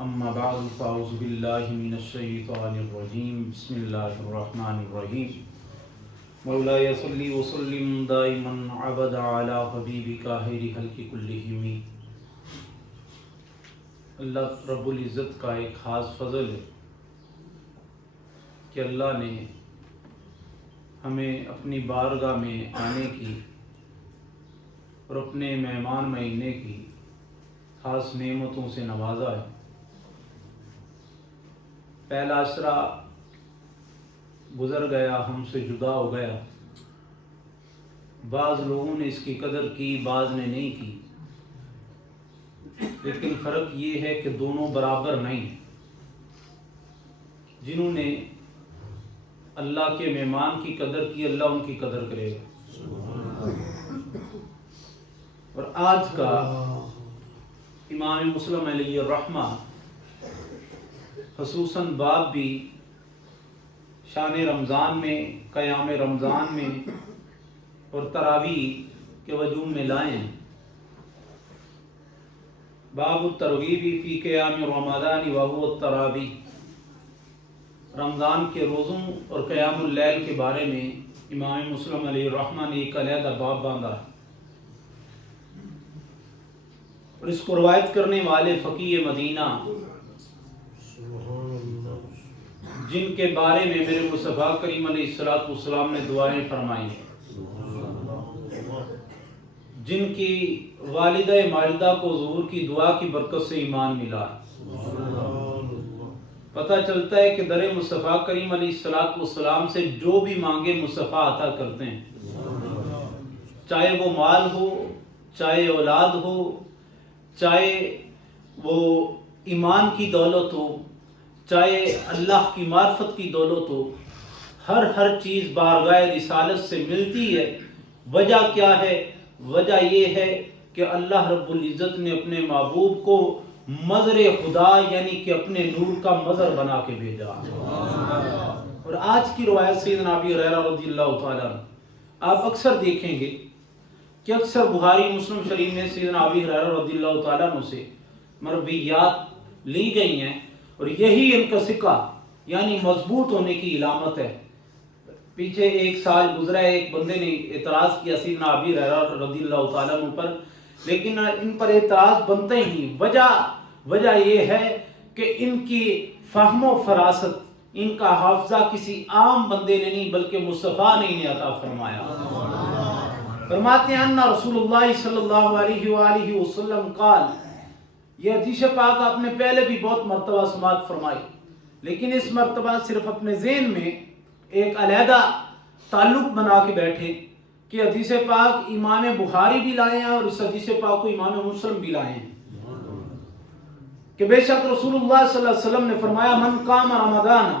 اما بعد فاعوذ باللہ من الشیطان الرجیم بسم اللہ الرحمن الرحیم مولاي صلی وسلم دائما عبد علی حبیبک خیر خلق کلہم۔ اللہ رب العزت کا ایک خاص فضل ہے کہ اللہ نے ہمیں اپنی بارگاہ میں آنے کی اور اپنے مہمان مہینے کی خاص نعمتوں سے نوازا ہے۔ پہلا عشرہ گزر گیا، ہم سے جدا ہو گیا۔ بعض لوگوں نے اس کی قدر کی، بعض نے نہیں کی، لیکن فرق یہ ہے کہ دونوں برابر نہیں۔ جنہوں نے اللہ کے مہمان کی قدر کی، اللہ ان کی قدر کرے گا۔ اور آج کا امام مسلم علیہ الرحمہ خصوصاً باب بھی شان رمضان میں، قیام رمضان میں اور تراویح کے وجوہ میں لائے ہیں۔ باب الترغیب فی قیام رمضان وهو التراویح، رمضان کے روزوں اور قیام اللیل کے بارے میں امام مسلم علیہ الرحمہ نے ایک علیحدہ باب باندھا، اور اس کو روایت کرنے والے فقیہ مدینہ جن کے بارے میں میرے مصطفیٰ کریم علیہ السلام نے دعائیں فرمائی ہیں، جن کی والدہ ماجدہ کو حضور کی دعا کی برکت سے ایمان ملا۔ پتہ چلتا ہے کہ در مصطفیٰ کریم علیہ السلام سے جو بھی مانگے مصطفیٰ عطا کرتے ہیں، چاہے وہ مال ہو، چاہے اولاد ہو، چاہے وہ ایمان کی دولت ہو، چاہے اللہ کی معرفت کی دولت ہو، ہر چیز بارگاہ رسالت سے ملتی ہے۔ وجہ کیا ہے؟ وجہ یہ ہے کہ اللہ رب العزت نے اپنے محبوب کو مظہر خدا یعنی کہ اپنے نور کا مظہر بنا کے بھیجا۔ اور آج کی روایت سیدنا ابی ہریرہ رضی اللہ تعالیٰ عنہ، آپ اکثر دیکھیں گے کہ اکثر بخاری مسلم شریف میں سیدنا ابی ہریرہ رضی اللہ تعالیٰ عنہ سے مرویات لی گئی ہیں، اور یہی ان کا ثقہ یعنی مضبوط ہونے کی علامت ہے۔ پیچھے ایک سال گزرا ہے، ایک بندے نے اعتراض کیا سیدنا ابی ہریرہ رضی اللہ تعالیٰ عنہ پر، لیکن ان پر اعتراض بنتے ہی وجہ یہ ہے کہ ان کی فہم و فراست، ان کا حافظہ کسی عام بندے نے نہیں بلکہ مصطفیٰ نے انہیں عطا فرمایا۔ فرماتے ہیں ان رسول اللہ صلی اللہ علیہ وآلہ وسلم قال، یہ حدیث پاک آپ نے پہلے بھی بہت مرتبہ سماعت فرمائی، لیکن اس مرتبہ صرف اپنے ذہن میں ایک علیحدہ تعلق بنا کے بیٹھے کہ حدیث پاک امام بخاری بھی لائے ہیں اور اس حدیث پاک کو امام مسلم بھی لائے ہیں، کہ بے شک رسول اللہ صلی اللہ علیہ وسلم نے فرمایا من قام رمضان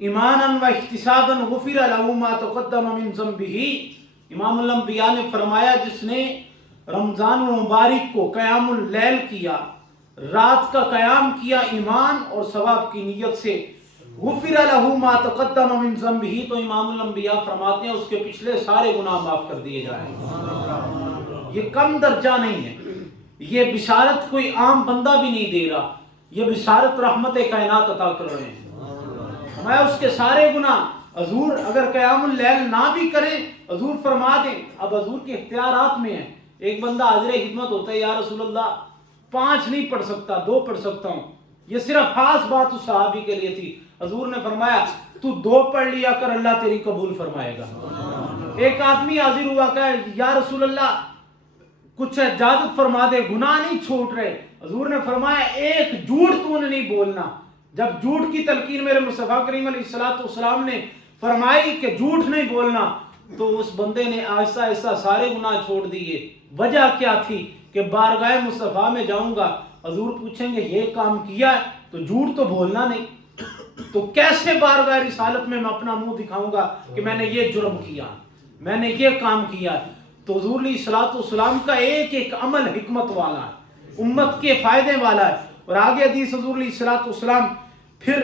ایمانا و احتسابا غفر له ما تقدم من ذنبه۔ امام الانبیاء نے فرمایا جس نے رمضان المبارک کو قیام اللیل کیا، رات کا قیام کیا ایمان اور ثواب کی نیت سے، غفر له ما تقدم من ذنبه، تو امام الانبیاء فرماتے ہیں اس کے پچھلے سارے گناہ معاف کر دیے جائیں۔ یہ کم درجہ نہیں ہے، یہ بشارت کوئی عام بندہ بھی نہیں دے رہا، یہ بشارت رحمت کائنات عطا کر رہے ہیں۔ ہمیں اس کے سارے گناہ حضور اگر قیام اللیل نہ بھی کریں حضور فرما دیں، اب حضور کے اختیارات میں ہیں۔ ایک بندہ حاضر خدمت ہوتا ہے، یا رسول اللہ 5 نہیں پڑھ سکتا، 2 پڑھ سکتا ہوں، یہ صرف خاص بات اس صحابی کے لیے تھی۔ حضور نے فرمایا تو 2 پڑھ لیا کر، اللہ تیری قبول فرمائے گا۔ ایک آدمی حاضر ہوا کہ یا رسول اللہ کچھ اجازت فرما دے، گناہ نہیں چھوٹ رہے۔ حضور نے فرمایا ایک جھوٹ تو نے نہیں بولنا۔ جب جھوٹ کی تلقین میرے مصطفیٰ کریم علیہ السلام نے فرمائی کہ جھوٹ نہیں بولنا، تو اس بندے نے آہستہ آہستہ سارے گناہ چھوڑ دیے۔ وجہ کیا تھی؟ کہ بارگاہ مصطفیٰ میں جاؤں گا، حضور پوچھیں گے یہ کام کیا ہے تو جھوٹ تو بولنا نہیں، تو کیسے بارگاہ رسالت میں اپنا منہ دکھاؤں گا کہ میں نے یہ جرم کیا، میں نے یہ کام کیا؟ تو حضور علیہ الصلوۃ والسلام کا ایک عمل حکمت والا ہے، امت کے فائدے والا ہے۔ اور آگے حدیث حضور علیہ الصلوۃ والسلام پھر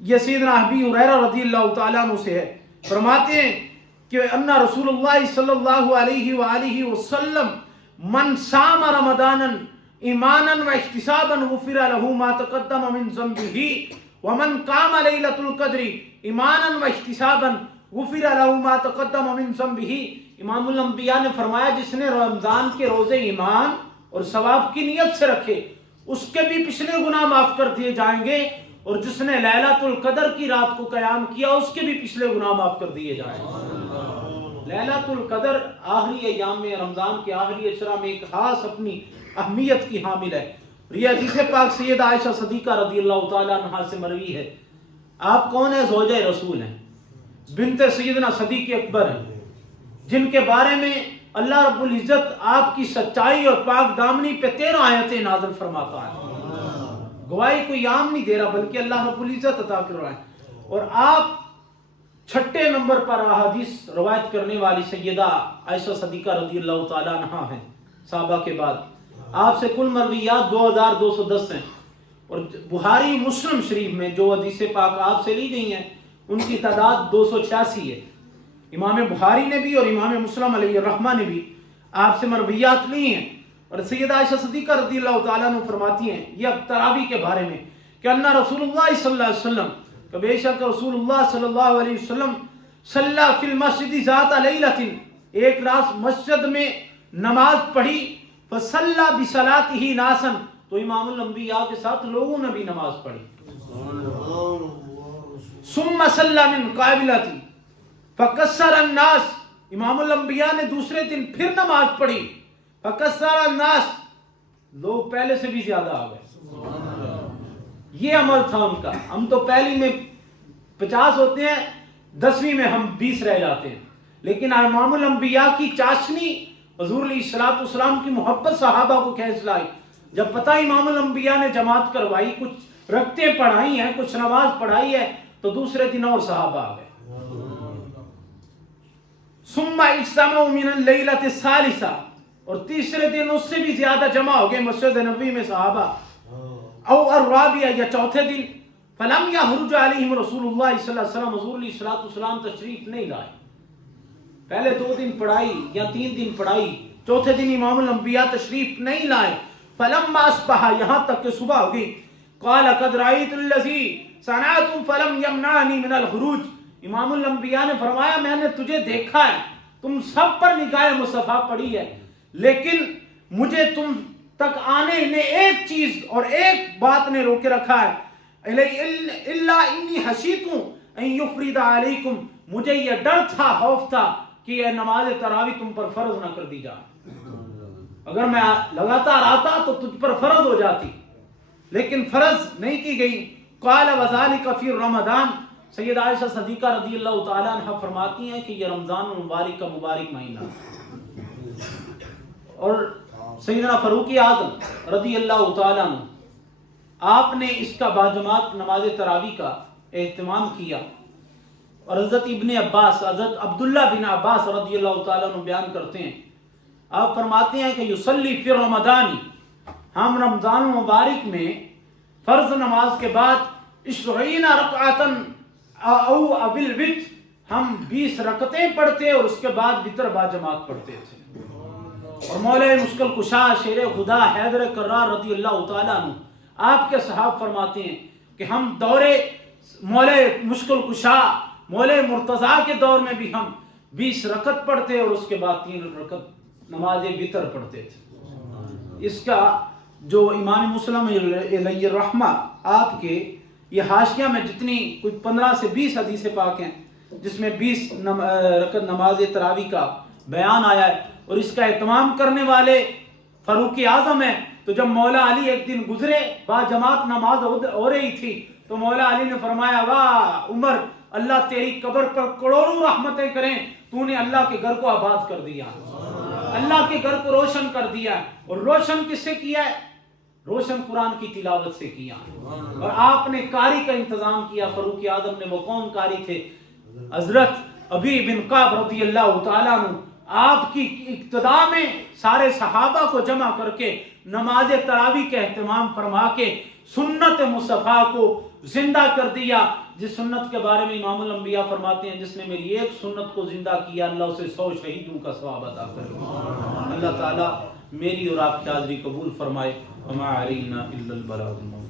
یہ سیدنا ابی ہریرہ رضی اللہ تعالیٰ عنہ سے ہے، فرماتے ہیں کہ ان رسول اللہ صلی اللہ علیہ وآلہ وسلم من صام رمضانا ایمانا و احتسابا غفر له ما تقدم من ذنبه ومن قام لیلۃ القدر ایمانا و احتسابا غفر له ما تقدم من ذنبه۔ امام الانبیاء نے فرمایا جس نے رمضان کے روزے ایمان اور ثواب کی نیت سے رکھے اس کے بھی پچھلے گناہ معاف کر دیے جائیں گے، اور جس نے لیلۃ القدر کی رات کو قیام کیا اس کے بھی پچھلے گناہ معاف کر دیے جائیں گے۔ لیلۃ القدر آخری ایام میں، رمضان کے آخری اشرا میں ایک خاص اپنی اہمیت کی حامل ہے۔ یہ حدیث پاک سید عائشہ صدیقہ رضی اللہ تعالیٰ عنہا سے مروی ہے۔ آپ کون ہیں؟ زوجہ رسول ہیں، بنت سیدنا صدیق اکبر ہیں، جن کے بارے میں اللہ رب العزت آپ کی سچائی اور پاک دامنی پہ 13 آیتیں نازل فرماتا ہے۔ گواہی کوئی عام نہیں دے رہا بلکہ اللہ رب العزت عطا کر رہا ہے۔ اور آپ 6 نمبر پر احادیث روایت کرنے والی سیدہ عائشہ صدیقہ رضی اللہ تعالیٰ عنہا ہیں صحابہ کے بعد۔ آپ سے کل مرویات 2210 ہیں، اور بخاری مسلم شریف میں جو حدیث پاک آپ سے لی گئی ہیں ان کی تعداد 286 ہے۔ امام بخاری نے بھی اور امام مسلم علیہ الرحمہ نے بھی آپ سے مرویات لی ہیں۔ اور سیدہ عائشہ صدیقہ رضی اللہ تعالیٰ عنہ فرماتی ہیں یہ اب تراویح کے بارے میں کہ انہ رسول اللہ صلی اللہ علیہ وسلم، کہ بے شک رسول اللہ صلی اللہ علیہ وسلم صلی فی المسجد ذات لیلۃ، ایک رات مسجد میں نماز پڑھی، فصلی بصلاتہ ناسا، تو امام الانبیاء کے ساتھ لوگوں نے بھی نماز پڑھی، ثم صلی من قابلۃ فکسر الناس، امام الانبیاء نے دوسرے دن پھر نماز پڑھی، فکسر الناس، لوگ پہلے سے بھی زیادہ آ گئے۔ یہ عمل تھا ان کا۔ ہم تو پہلی میں 50 ہوتے ہیں، 10ویں میں ہم 20 رہ جاتے ہیں، لیکن امام الانبیاء کی چاشنی حضور علیہ الصلوۃ والسلام کی محبت صحابہ کو کیسے لائی؟ جب پتہ امام الانبیاء نے جماعت کروائی، کچھ رکعتیں پڑھائی ہیں، کچھ نماز پڑھائی ہے، تو دوسرے دن اور صحابہ آ گئے۔ ثم اجتمعوا من اللیلۃ الثالثہ، اور تیسرے دن اس سے بھی زیادہ جمع ہو گئے مسجد نبوی میں صحابہ، او الرابعہ، یا چوتھے دن، فلم یخرج علیہم رسول اللہ صلی اللہ علیہ وسلم، حضور علیہ الصلوۃ والسلام تشریف نہیں لائے۔ پہلے 2 دن پڑھائی یا 3 دن پڑھائی، چوتھے دن امام الانبیاء تشریف نہیں لائے۔ فلما اصبح، یہاں تک کہ صبح ہو گئی، قال قد رأیت الذی صنعتم فلم یمنعنی من الخروج، امام الانبیاء نے فرمایا میں نے تجھے دیکھا ہے، تم سب پر نگاہ مصطفیٰ پڑی ہے، لیکن مجھے تم تک آنے نے ایک چیز اور ایک بات نے روکے رکھا ہے، الا انی خشیت ان یفرض علیکم، مجھے یہ ڈر تھا، خوف تھا کہ یہ نماز تراویح تم پر فرض نہ کر دی جائے، اگر میں لگاتار آتا تو تجھ پر فرض ہو جاتی، لیکن فرض نہیں کی گئی۔ قال وذلک فی رمضان، سید عائشہ صدیقہ رضی اللہ تعالیٰ عنہ فرماتی ہیں کہ یہ رمضان المبارک کا مبارک مہینہ، اور سیدنا فاروق اعظم رضی اللہ تعالیٰ عنہ آپ نے اس کا باجماعت نماز تراویح کا اہتمام کیا، اور حضرت ابن عباس، حضرت عبداللہ بن عباس رضی اللہ تعالیٰ عنہ بیان کرتے ہیں، آپ فرماتے ہیں کہ یصلی فی رمضان، ہم رمضان المبارک میں فرض نماز کے بعد 20 رکعتاً او ابل وتر، ہم 20 رکعتیں پڑھتے اور اس کے بعد وتر باجماعت پڑھتے تھے۔ اور مولا مشکل کشا شیر خدا حیدر کرار رضی اللہ تعالیٰ عنہ آپ کے صحاب فرماتے ہیں کہ ہم دور مولا مشکل کشا مولا مرتضیٰ کے دور میں بھی ہم 20 رکعت پڑھتے اور اس کے بعد 3 رکعت نماز وتر پڑھتے تھے۔ اس کا جو امام مسلم علیہ الرحمہ آپ کے یہ حاشیہ میں جتنی کچھ 15 سے 20 حدیث پاک ہیں جس میں 20 رکعت نماز تراویح کا بیان آیا ہے، اور اس کا اہتمام کرنے والے فاروق اعظم ہیں۔ تو جب مولا علی ایک دن گزرے، با جماعت نماز ہو رہی تھی، تو مولا علی نے فرمایا واہ عمر، اللہ تیری قبر پر کروڑوں رحمتیں کریں، تو نے اللہ کے گھر کو آباد کر دیا، اللہ کے گھر کو روشن کر دیا۔ اور روشن کس سے کیا ہے؟ روشن قرآن کی تلاوت سے کیا، اور آپ نے قاری کا انتظام کیا۔ فاروق اعظم نے وہ کون قاری تھے؟ حضرت ابی بن کعب رضی اللہ تعالیٰ عنہ آپ کی ابتدا میں سارے صحابہ کو جمع کر کے نماز تراویح کا اہتمام فرما کے سنت مصطفیٰ کو زندہ کر دیا، جس سنت کے بارے میں امام الانبیاء فرماتے ہیں جس نے میری ایک سنت کو زندہ کیا اللہ اسے 100 شہیدوں کا ثواب عطا کرے۔ اللہ تعالیٰ میری اور آپ کی حاضری قبول فرمائے. وما علینا الا البلاغ المبین.